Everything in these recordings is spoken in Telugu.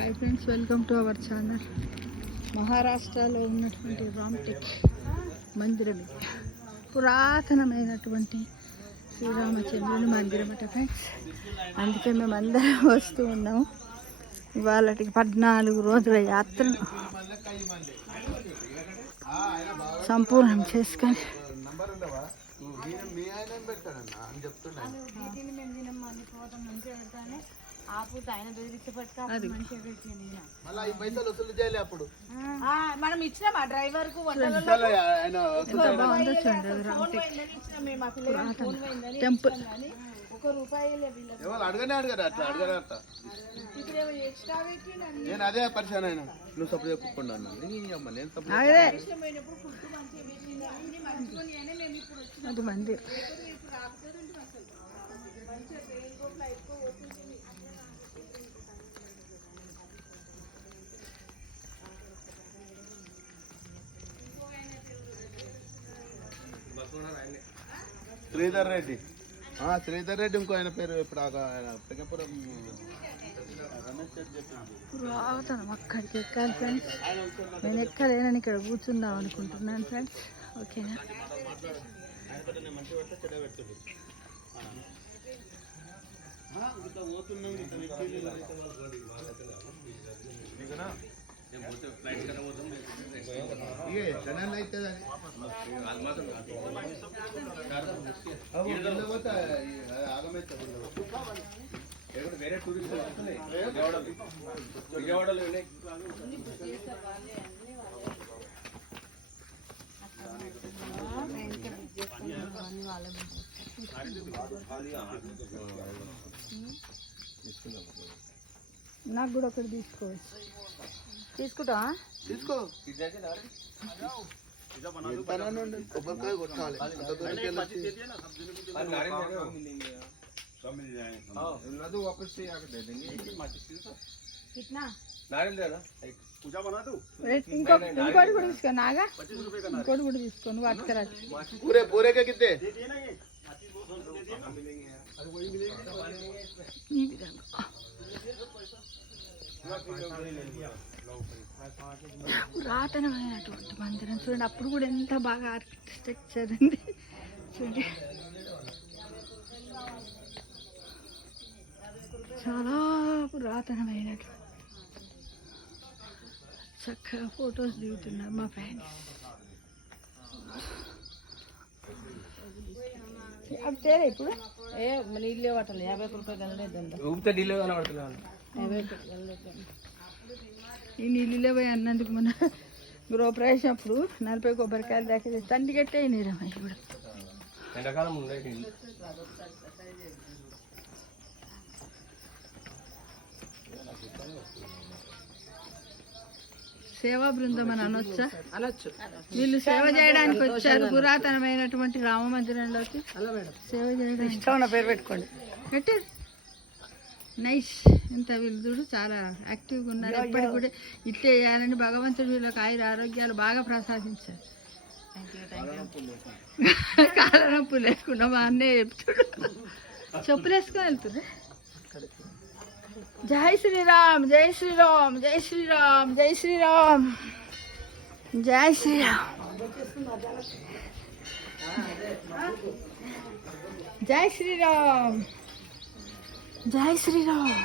Hi friends, welcome to our channel. మహారాష్ట్రలో ఉన్నటువంటి రామ్టెక్ మందిరం, పురాతనమైనటువంటి శ్రీరామచంద్రుని మందిరం అట ఫ్రెండ్స్. అందుకే మేము అందరం వస్తూ ఉన్నాము. ఇవాళకి 14 రోజుల యాత్రను సంపూర్ణం చేసుకొని మనం ఇచ్చిన డ్రైవర్ కు టెంపుల్ నేను అదే పరిచయం అయినా నువ్వు సపోజ్ చెప్పుకుండా అది మందిర్. శ్రీధర్ రెడ్డి ఇంకో ఆయన పేరు ఇప్పుడు పురాతనం అక్కడికి ఎక్కాలి ఫ్రెండ్స్. నేను ఎక్కలేనని ఇక్కడ కూర్చుందాం అనుకుంటున్నాను ఫ్రెండ్స్. ఓకేనా? వేరే టూరిస్ట్ విజయవాడలో నాకు కూడా ఒకటి తీసుకుంటా. తీసుకో. కొబ్బరికాయ కొట్టాలి. ఇంకోటి కూడా తీసుకో. నాగా ఇంకోటి కూడా తీసుకో. నువ్వు అట్టుకరా. పూరే కిద్దే ఈ విధంగా పురాతనమైనటువంటి మందిరం చూడండి. అప్పుడు కూడా ఎంత బాగా ఆర్కిటెక్చర్ ఉంది చూడండి. చాలా పురాతనమైనటువంటి చక్కగా ఫొటోస్ దిగుతున్నారు మా ఫ్రెండ్స్. అవి తేరా ఇప్పుడు నీళ్ళే పట్టాలి. 50 రూపాయలు కనలేదండి. ఈ నీళ్ళలో పోయి అన్నందుకు మన గృహప్రవేశం అప్పుడు 40 కొబ్బరికాయలు దాకా తండ్రి కట్టే నీరమ్మ. ఇప్పుడు సేవా బృందం అని అనొచ్చు. వీళ్ళు సేవ చేయడానికి వచ్చారు పురాతనమైనటువంటి రామ మందిరంలోకి. సేవ చేయడానికి పేరు పెట్టుకోండి. పెట్టారు నైస్. ఇంత వీళ్ళు చూడు చాలా యాక్టివ్గా ఉన్నారు. ఎప్పటికి కూడా ఇట్లే చేయాలని భగవంతుడు వీళ్ళకి ఆయుర ఆరోగ్యాలు బాగా ప్రసాదించారు. కాళ్ళ నొప్పులు లేకుండా మా అన్నయ్య చెప్తాడు. చెప్పులు వేసుకొని వెళ్తుర్రే. జై శ్రీరామ్, జై శ్రీరామ్, జై శ్రీరామ్, జై శ్రీరామ్, జై శ్రీరామ్, జై శ్రీరామ్, జై శ్రీరామ్.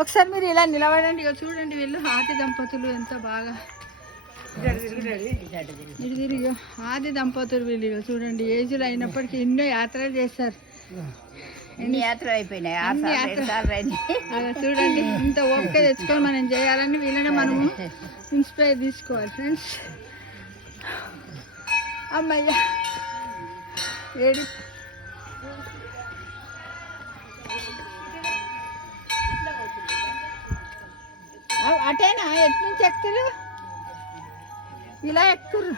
ఒకసారి మీరు ఇలా నిలబడండి. ఇక చూడండి వీళ్ళు ఆది దంపతులు ఎంత బాగా తిరిగి ఆది దంపతులు వీళ్ళు. ఇక చూడండి ఏజ్లో అయినప్పటికీ ఎన్నో యాత్రలు చేస్తారు. ఎన్ని యాత్రలు అయిపోయినాయి. చూడండి ఇంత ఓపిక తెచ్చుకొని మనం చేయాలని వీళ్ళనే మనము ఇన్స్పైర్ తీసుకోవాలి ఫ్రెండ్స్. అమ్మయ్య ఏడి అటేనా? ఎటు నుంచి ఎక్కుతారు? ఇలా ఎక్కురు.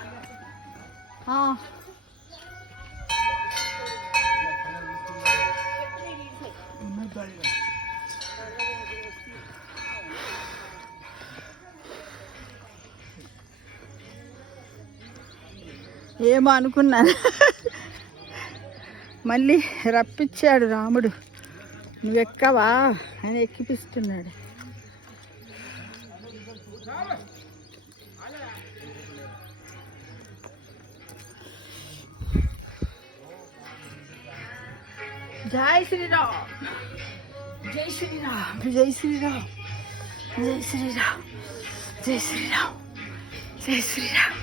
ఏమో అనుకున్నాను, మళ్ళీ రప్పించాడు రాముడు. నువ్వు ఎక్కవా ఆయన ఎక్కిపిస్తున్నాడు. జై శ్రీరామ్, జై శ్రీరామ్, జై శ్రీరామ్, జై శ్రీరామ్, జై శ్రీరామ్, జై శ్రీరామ్.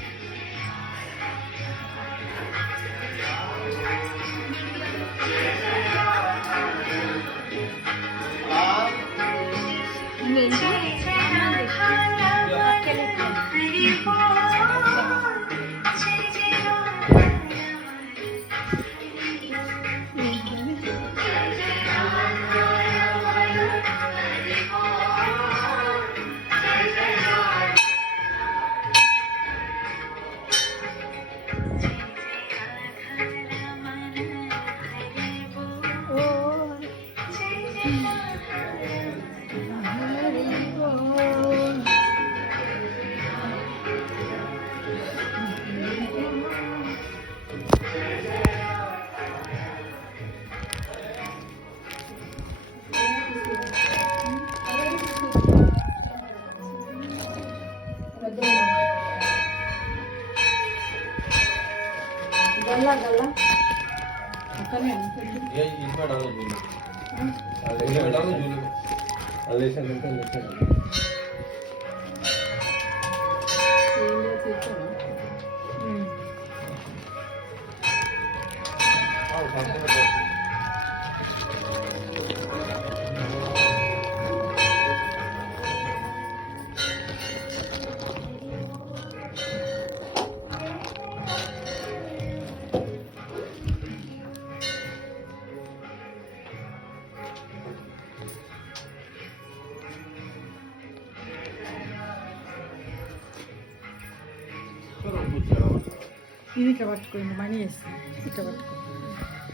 ఇది ఇట్లా పట్టుకోండి, మనీ వేస్తుంది, ఇట్లా పట్టుకో,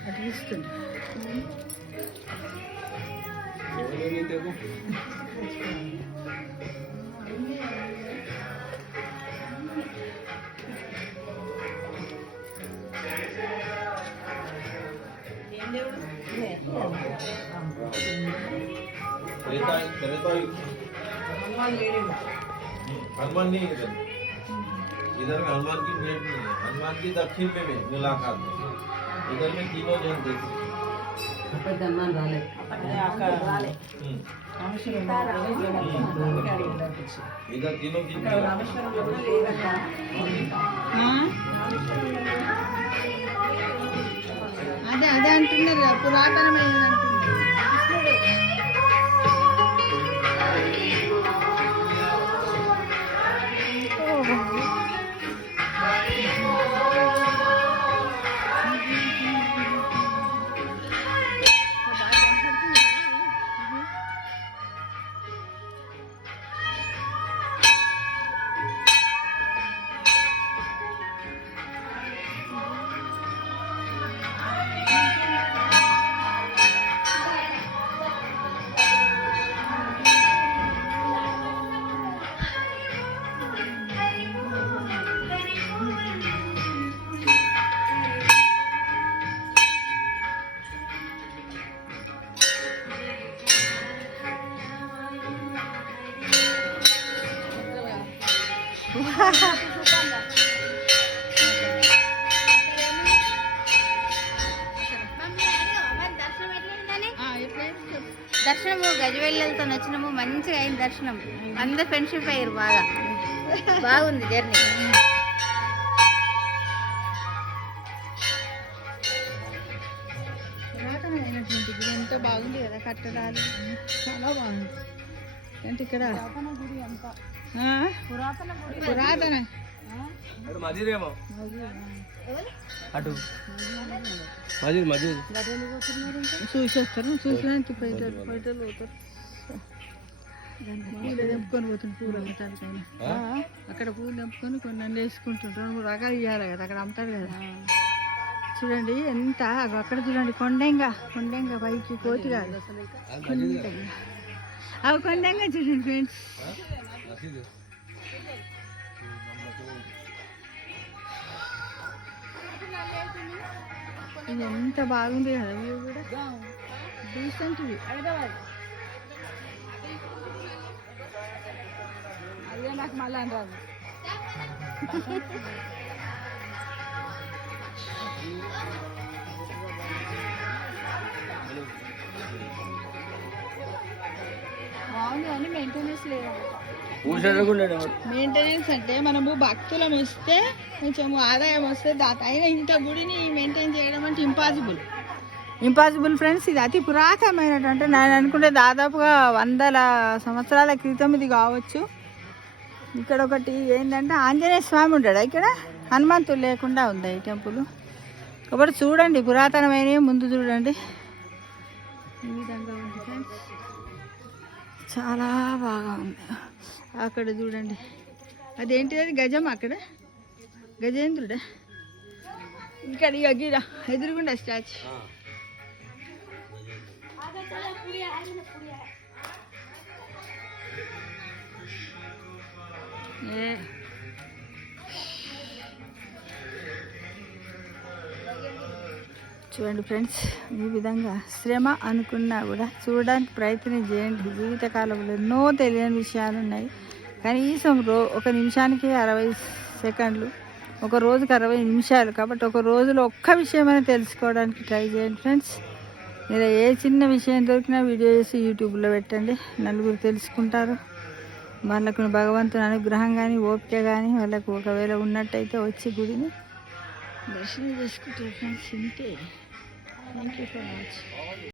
అట్లా ఇస్తుంది. हनुमान नहीं है इधर में हनुमान की भेंट नहीं है। हनुमान की दक्षिण में मुलाकात है, इधर में तीनों जन देखे इधर तीनों की అదే అదే అంటున్నారు, పురాతనమైన దర్శనము గజవెల్లలతో వచ్చినాము, మంచిగా అయింది దర్శనం. అందరు ఫ్రెండ్షిప్ అయ్యారు, బాగా బాగుంది జర్నీ. పురాతనమైనటువంటి గుడి ఎంతో బాగుంది కదా, కట్టడాలు చాలా బాగుంది. అంటే ఇక్కడ పురాతన చూసేస్తారు, చూసినానికి పైటలు పోతారు, పూలు తెంపుకొని పోతుంది, పూలు అమ్మటానికైనా అక్కడ పూలు తెంపుకొని కొన్ని అన్నీ వేసుకుంటుంటారు. 2 రకాలు ఇవ్వాలి కదా, అక్కడ అమ్ముతారు కదా. చూడండి ఎంత, అక్కడ చూడండి కొండంగా పైకి కోతి కాదు, కొండంగా అవి కొండంగా చూడండి ఫ్రెండ్స్. ఇది ఎంత బాగుంది కదా వ్యూ కూడా. డీసెంట్ అయ్యో నాకు మళ్ళీ అని రాదు. బాగుంది కానీ మెయింటెనెన్స్ లేదు. మెయింటెనెన్స్ అంటే మనము భక్తులం ఇస్తే కొంచెం ఆదాయం వస్తే అయినా ఇంత గుడిని మెయింటైన్ చేయడం అంటే ఇంపాసిబుల్ ఫ్రెండ్స్. ఇది అతి పురాతనమైనటువంటి, నేను అనుకుంటే దాదాపుగా 100 సంవత్సరాల క్రితం ఇది కావచ్చు. ఇక్కడ ఒకటి ఏంటంటే ఆంజనేయ స్వామి ఉంటాడు, ఇక్కడ హనుమంతుడు లేకుండా ఉంది ఈ టెంపుల్. కాబట్టి చూడండి, పురాతనమైనవి ముందు చూడండి. ఈ విధంగా ఉంది ఫ్రెండ్స్, చాలా బాగా ఉంది. అక్కడ చూడండి, అదేంటిది గజం, అక్కడ గజేంద్రుడా. ఇక్కడ గిర ఎదురుగుండా స్టాచ్యూ. చూడండి ఫ్రెండ్స్, ఈ విధంగా శ్రమ అనుకున్నా కూడా చూడడానికి ప్రయత్నం చేయండి. జీవితకాలంలో ఎన్నో తెలియని విషయాలు ఉన్నాయి. కనీసం ఒక నిమిషానికి 60 సెకండ్లు, ఒక రోజుకి 60 నిమిషాలు. కాబట్టి ఒక రోజులో ఒక్క విషయమైనా తెలుసుకోవడానికి ట్రై చేయండి ఫ్రెండ్స్. మీరు ఏ చిన్న విషయం దొరికినా వీడియో చేసి యూట్యూబ్లో పెట్టండి, నలుగురు తెలుసుకుంటారు. వాళ్ళకు భగవంతుని అనుగ్రహం కానీ ఓపిక కానీ వాళ్ళకు ఒకవేళ ఉన్నట్టయితే వచ్చి గుడిని దర్శనం చేసుకుంటారు ఫ్రెండ్స్. ఇంతే. Thank you for watching.